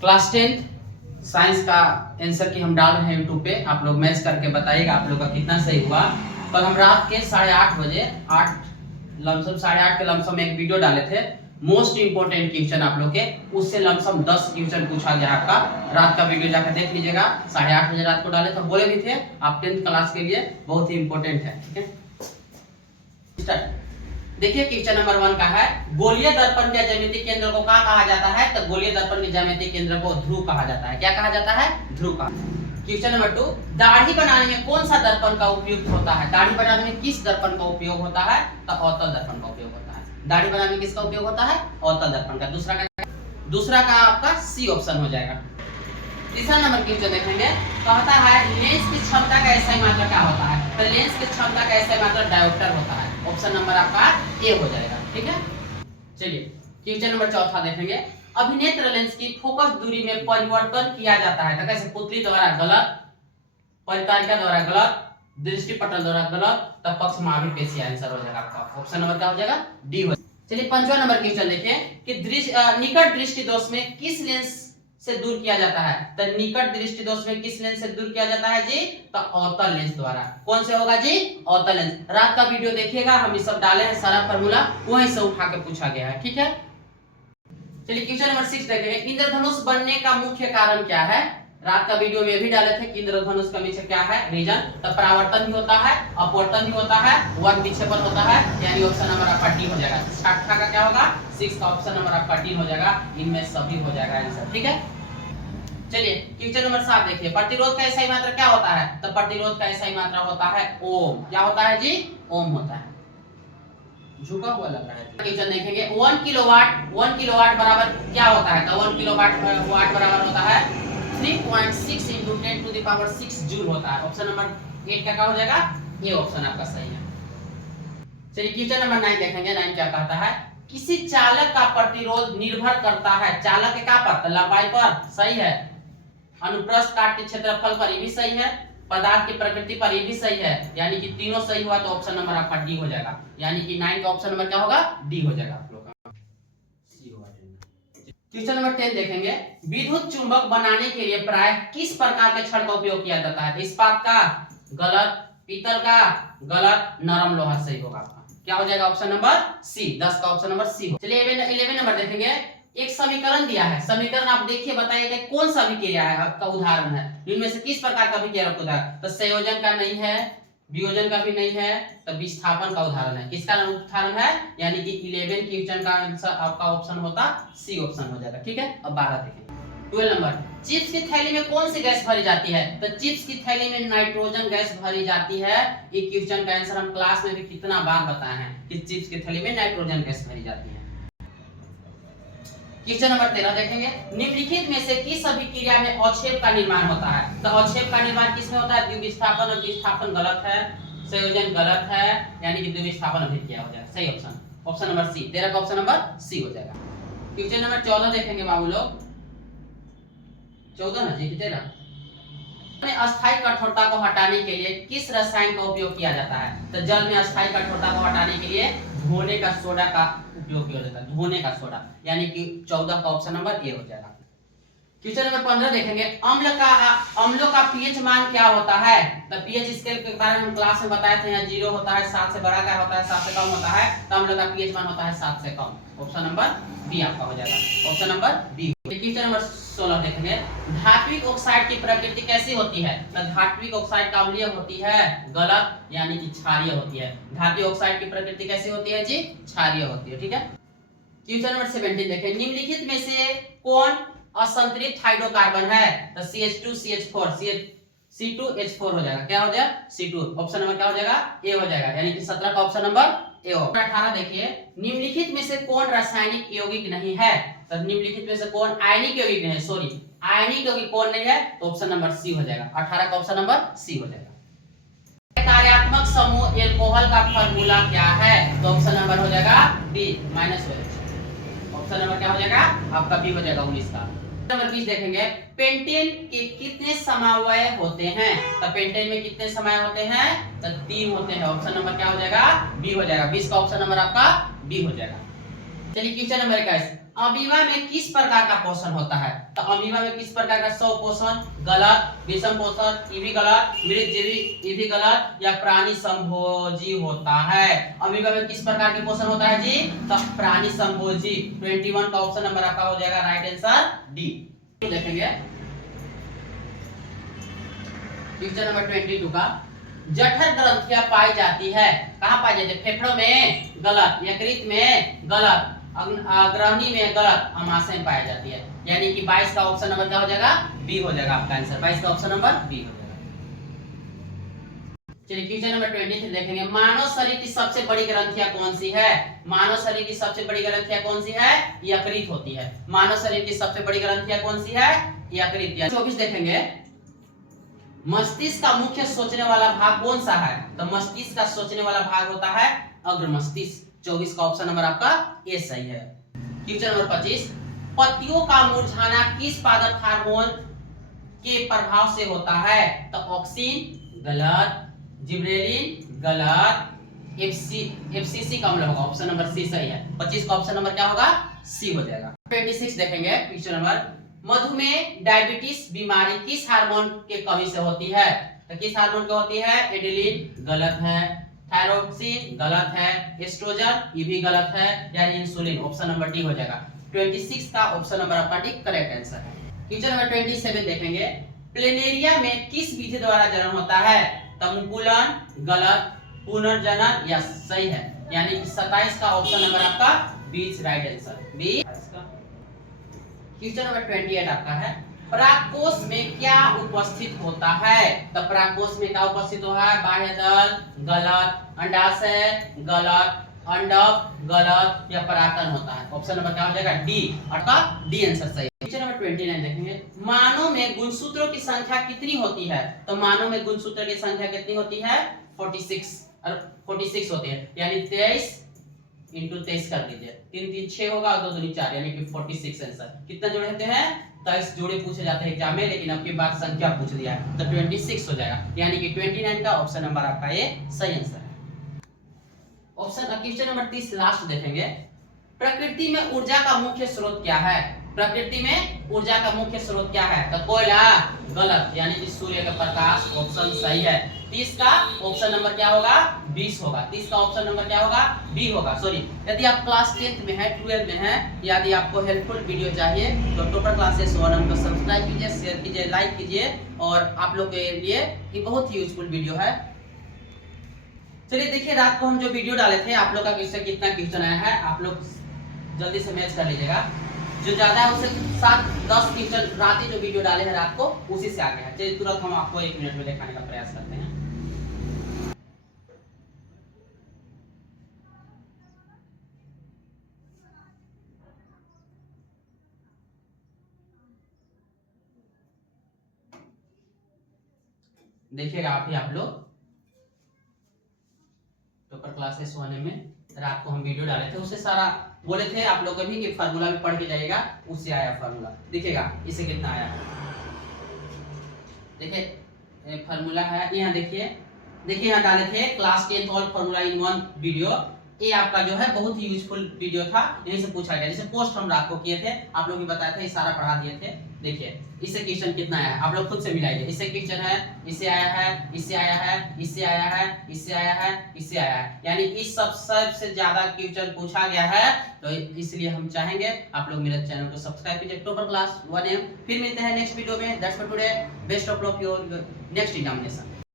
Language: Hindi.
क्लास 10 साइंस का आंसर की हम डाल रहे हैं यूट्यूब पे, आप लोग मैच करके बताइएगा आप लोग का कितना सही हुआ। कल हम रात के 8:30 बजे 8:30 के लमसम में एक वीडियो डाले थे, मोस्ट इंपोर्टेंट क्वेश्चन आप लोग के, उससे लमसम 10 क्वेश्चन पूछा गया आपका। रात का वीडियो जाकर देख लीजिएगा, 8:30 बजे रात को डाले तो बोले भी थे आप 10th क्लास के लिए बहुत ही इंपॉर्टेंट है। ठीक है, स्टार्ट। देखिए क्वेश्चन नंबर 1 का है, गोलीय दर्पण के ज्यामितीय केंद्र को क्या कहा जाता है? तो गोलीय दर्पण के ज्यामितीय केंद्र को ध्रुव कहा जाता है। क्या कहा जाता है? ध्रुव कहा। क्वेश्चन नंबर 2, दाढ़ी बनाने में कौन सा दर्पण का उपयोग होता है? दाढ़ी बनाने में किस दर्पण का उपयोग होता है? तो अवतल दर्पण का उपयोग होता है। दाढ़ी बनाने में किसका उपयोग होता है? अवतल दर्पण का। दूसरा का आपका सी ऑप्शन हो जाएगा। तीसरा नंबर क्वेश्चन देखेंगे, कहता है लेंस की क्षमता का एसआई मात्रा क्या होता है? तो लेंस की क्षमता का एसआई मात्रा डायोप्टर होता है। ऑप्शन नंबर आपका ए हो जाएगा। ठीक है, चलिए क्वेश्चन नंबर 4 देखेंगे, अभिनेत्र लेंस की फोकस दूरी में परिवर्तन किया जाता है। तो कैसे? पुतली द्वारा गलत, परितारिका द्वारा गलत, दृष्टिपटल द्वारा गलत, तब पक्षमापी पेशी आंसर हो जाएगा आपका। ऑप्शन नंबर क्या हो जाएगा? डी हो। चलिए 5वां नंबर क्वेश्चन देखिए कि निकट दृष्टि दोष में किस लेंस से दूर किया जाता है? तो निकट दृष्टि दोष में किस लेंस से दूर किया जाता है जी? तो अवतल लेंस द्वारा। कौन से होगा जी? अवतल लेंस। रात का वीडियो देखिएगा, हम ये सब डाले हैं सारा फार्मूला, वहीं से उठा के पूछा गया है। ठीक है, चलिए क्वेश्चन नंबर 6 देखेंगे, इंद्रधनुष बनने का मुख्य कारण क्या है? रात का वीडियो में भी डाले थे कि इंद्रधनुष का पीछे क्या है रीजन? तो परावर्तन भी होता है, अपवर्तन भी होता है, वर्ग विक्षेपण होता है, यानी ऑप्शन नंबर आपका डी हो जाएगा। 6 का क्या होगा? 6 का ऑप्शन नंबर आपका डी हो जाएगा। इनमें सभी हो जाएगा आंसर। ठीक है, चलिए क्वेश्चन नंबर 7 देखिए, प्रतिरोध का एसआई मात्रा क्या होता है? तो प्रतिरोध का एसआई मात्रा होता है ओम। क्या होता है जी? ओम होता है। झुका हुआ लग रहा है। क्वेश्चन देखेंगे 1 किलोवाट बराबर क्या होता है? तो 1 किलोवाट बराबर होता है 3.6 × 10⁻⁶ जूल होता है। ऑप्शन नंबर 8 का क्या हो जाएगा? ये ऑप्शन आपका सही है। चलिए क्वेश्चन नंबर 9 देखेंगे। 9 क्या कहता है, किसी चालक का प्रतिरोध निर्भर करता है चालक के क्या पर? लंबाई पर। सही है। अनुप्रस्थ काट के क्षेत्रफल पर, ये भी सही है। पदार्थ की प्रकृति पर, ये भी सही है। यानी कि तीनों सही हुआ तो ऑप्शन नंबर आपका डी हो जाएगा। यानी कि 9 का ऑप्शन नंबर क्या होगा? डी हो जाएगा आप लोग का। सी होगा। क्वेश्चन नंबर 10 देखेंगे, विद्युत चुंबक बनाने के लिए प्राय किस प्रकार के छड़ का उपयोग किया जाता है? इस्पात का गलत, पीतल का गलत, नरम लोहा सही होगा आपका। क्या हो जाएगा? Option number C. 10 का ऑप्शन नंबर सी हो। चलिए 11 नंबर देखेंगे, एक समीकरण दिया है, समीकरण आप देखिए बताइए कि कौन सा अभिक्रिया है आपका उदाहरण है, इनमें से किस प्रकार का अभिक्रिया का उदाहरण? तो संयोजन का नहीं है, वियोजन का भी नहीं है, तो विस्थापन का उदाहरण है। किसका उदाहरण है? यानी कि 11 क्वेश्चन का आंसर आपका ऑप्शन होता सी ऑप्शन हो जाएगा। ठीक है, अब 12 देखें। 12 नंबर, चिप्स की थैली में कौन सी गैस भरी जाती है? तो चिप्स की थैली में नाइट्रोजन गैस भरी जाती है। ये क्वेश्चन का आंसर हम क्लास में भी कितना बार बताए हैं कि चिप्स की थैली में नाइट्रोजन गैस भरी जाती है। क्वेश्चन नंबर 13 देखेंगे, निम्नलिखित में से किस अभिक्रिया में अवक्षेप का निर्माण होता है? तो अवक्षेप का निर्माण किसमें होता है? द्विविस्थापन, और विस्थापन गलत है, संयोजन गलत है, यानी कि द्विविस्थापन अभिक्रिया हो जाएगा। सही ऑप्शन ऑप्शन नंबर सी। 13 का ऑप्शन नंबर सी हो जाएगा। क्वेश्चन नंबर 14 देखेंगे बाबू लोग। 14 ना जी, 13 में अस्थायी कठोरता को हटाने के लिए किस रसायन का उपयोग किया जाता है? तो जल में अस्थायी कठोरता को हटाने के लिए धोने का सोडा का उपयोग किया जाता है, धोने का सोडा, यानी कि 14 का ऑप्शन नंबर ए हो जाएगा। क्वेश्चन नंबर 15 देखेंगे, अम्लों का पीएच मान क्या होता है? तो पीएच स्केल के बारे में हम क्लास में बताए थे, यहाँ 0 होता है, 7 से बड़ा का होता है, 7 से कम होता है, तो अम्लों का पीएच मान होता है 7 से कम। ऑप्शन नंबर बी आपका हो जाएगा। Option number B. Question number 16 देखेंगे, धात्विक ऑक्साइड की प्रकृति कैसी होती है? तो धात्विक ऑक्साइड अम्लीय होती है, गलत, यानी कि क्षारीय होती है। धात्विक ऑक्साइड की प्रकृति कैसी होती है जी? क्षारीय होती है। ठीक है, क्वेश्चन नंबर 17 देखें, निम्नलिखित में से कौन असंतुलित हाइड्रोकार्बन है? तो CH2CH4 C2H4 हो जाएगा। क्या हो जाएगा? C2। ऑप्शन नंबर क्या हो जाएगा? ए हो जाएगा, यानी कि 17 का ऑप्शन नंबर ए हो। 18 देखिए, निम्नलिखित में से कौन रासायनिक यौगिक नहीं है? तो निम्नलिखित में से कौन आयनिक यौगिक नहीं है? सॉरी, आयनिक यौगिक कौन नहीं है? तो ऑप्शन नंबर सी हो जाएगा। 18 का ऑप्शन नंबर सी हो जाएगा। कार्यात्मक समूह एल्कोहल का फार्मूला क्या है? तो ऑप्शन नंबर हो जाएगा बी -OH। ऑप्शन नंबर क्या हो जाएगा? आपका बी हो जाएगा 19 का। नंबर 20 देखेंगे, पेंटेन के कितने समवाय होते हैं? तो पेंटेन में कितने समवाय होते हैं? तो 3 होते हैं। ऑप्शन नंबर क्या हो जाएगा? बी हो जाएगा। 20 का ऑप्शन नंबर आपका बी हो जाएगा। चलिए क्वेश्चन नंबर 21, अमीबा में किस प्रकार का पोषण होता है? तो अमीबा में किस प्रकार का स्व पोषण? गलत, विषम पोषण, ये भी गलत, मृतजीवी, ये भी गलत, या प्राणी संभोजी होता है। अमीबा में किस प्रकार के पोषण होता है जी? तो प्राणी संभोजी। 21 का ऑप्शन नंबर आपका हो जाएगा राइट आंसर डी। देखेंगे क्वेश्चन नंबर 22 का, जठर ग्रंथियां पाई जाती है, कहाँ पाई जाती है? फेफड़ों में गलत, यकृत में गलत, ग्रहणी में गलत, अमाशय में पाई जाती है। यानी कि 22 का ऑप्शन नंबर क्या हो जाएगा? बी हो जाएगा आपका आंसर। 22 का ऑप्शन नंबर बी हो जाएगा। चलिए क्वेश्चन नंबर 23 देखेंगे, मानव शरीर की सबसे बड़ी ग्रंथियां कौन सी है? मानव शरीर की सबसे बड़ी ग्रंथियां कौन सी है? यकृत होती है। मानव शरीर की सबसे बड़ी ग्रंथियां कौन सी है? यकृत। 24 देखेंगे, मस्तिष्क का मुख्य सोचने वाला भाग कौन सा है? तो मस्तिष्क का सोचने वाला भाग होता है अग्र मस्तिष्क। 24 का ऑप्शन नंबर आपका ए सही है। क्वेश्चन नंबर 25, पत्तियों का मुरझाना किस पादप हार्मोन के प्रभाव से होता है? तो ऑक्सिन गलत, जिब्रेलिन गलत, एफसीसी का मतलब होगा ऑप्शन नंबर सी सही है। 25 का ऑप्शन नंबर क्या होगा? सी हो जाएगा। 26 देखेंगे क्वेश्चन नंबर, मधुमेह डायबिटीज बीमारी किस हार्मोन के कमी से होती है? तो किस हार्मोन की होती है? एडिलिन गलत है, थायरोक्सिन गलत है, एस्ट्रोजन ये भी गलत है, यानी इंसुलिन ऑप्शन नंबर डी हो जाएगा। 26 का ऑप्शन नंबर आपका डी करेक्ट आंसर है। क्वेश्चन नंबर 27 देखेंगे, प्लेनेरिया में किस विधि द्वारा जन्म होता है? तो मुकुलन गलत, पुनर्जनन या सही है, यानी कि 27 का ऑप्शन नंबर आपका B right answer B. Question number 28 आपका है, परागकोश में क्या उपस्थित होता है? तो परागकोश में क्या उपस्थित होता है? बाह्य दल गलत, अंडाशय गलत, अंडक गलत, या परागकण होता है। ऑप्शन नंबर क्या हो जाएगा? डी। आपका डी आंसर सही। क्वेश्चन नंबर 29 देखेंगे, मानव में गुणसूत्रों की संख्या कितनी होती है? तो मानव में गुणसूत्र की संख्या कितनी होती है? 46 होती है, यानी 23 इंटू 23 कर दीजिए, 3 3 6 होगा और 2 दूनी 4, यानी कि 46 आंसर। कितना जोड़े होते हैं? 23 जोड़े पूछे जाते हैं एग्जाम में, लेकिन आपकी बात संख्या पूछ दिया है तो 26 हो जाएगा, यानी कि 29 का ऑप्शन नंबर आपका ये सही आंसर है। ऑप्शन क्वेश्चन नंबर 30 लास्ट देखेंगे, प्रकृति में ऊर्जा का मुख्य स्रोत क्या है? प्रकृति में ऊर्जा का मुख्य स्रोत क्या है? तो कोयला गलत, यानी कि सूर्य का प्रकाश ऑप्शन सही है। 30 का ऑप्शन नंबर क्या होगा? 20 होगा। 30 का ऑप्शन नंबर क्या होगा? बी होगा। सॉरी, यदि आप क्लास 10th में है, 12 में है, यदि आपको हेल्पफुल वीडियो चाहिए तो टॉपर क्लासेस 1 को सब्सक्राइब कीजिए, शेयर कीजिए, लाइक कीजिए, और आप लोग के लिए ये बहुत ही यूजफुल वीडियो है। चलिए देखिए, रात को हम जो वीडियो डाले थे आप लोग का कितना क्वेश्चन आया है, आप लोग जल्दी से मैच कर लीजिएगा। जो ज्यादा है उससे 7-10 क्वेश्चन रात ही जो वीडियो डाले हैं रात को उसी से आगे है। चलिए तुरंत हम आपको 1 मिनट में दिखाने का प्रयास करते हैं। देखिएगा आप लोग टॉपर क्लासेस 1 में रात को हम वीडियो डाले थे, उससे सारा बोले थे आप लोग भी कि फार्मूला भी पढ़ के जाइएगा, उससे आया फार्मूला। देखिएगा इसे कितना आया है, देखिए फार्मूला है यहाँ, देखिए यहाँ डाले थे क्लास 10 ऑल फार्मूला इन 1 वीडियो। ये आपका जो है बहुत ही यूजफुल वीडियो था, यहीं से पूछा गया, जैसे पोस्ट हम रात को किए थे, आप लोग भी बताए थे, सारा पढ़ा दिए थे। देखिए इससे क्वेश्चन कितना आया है, आप लोग खुद से मिलाइए। इससे क्वेश्चन है, इससे आया है, इससे आया है, इससे आया है, इससे आया है, इससे आया है, यानी इस सबसे ज्यादा क्वेश्चन पूछा गया है। तो इसलिए हम चाहेंगे आप लोग मेरे चैनल को सब्सक्राइब कीजिए, टॉपर क्लास 1M। फिर मिलते हैं नेक्स्ट वीडियो में। That's for today, best of luck your next examination.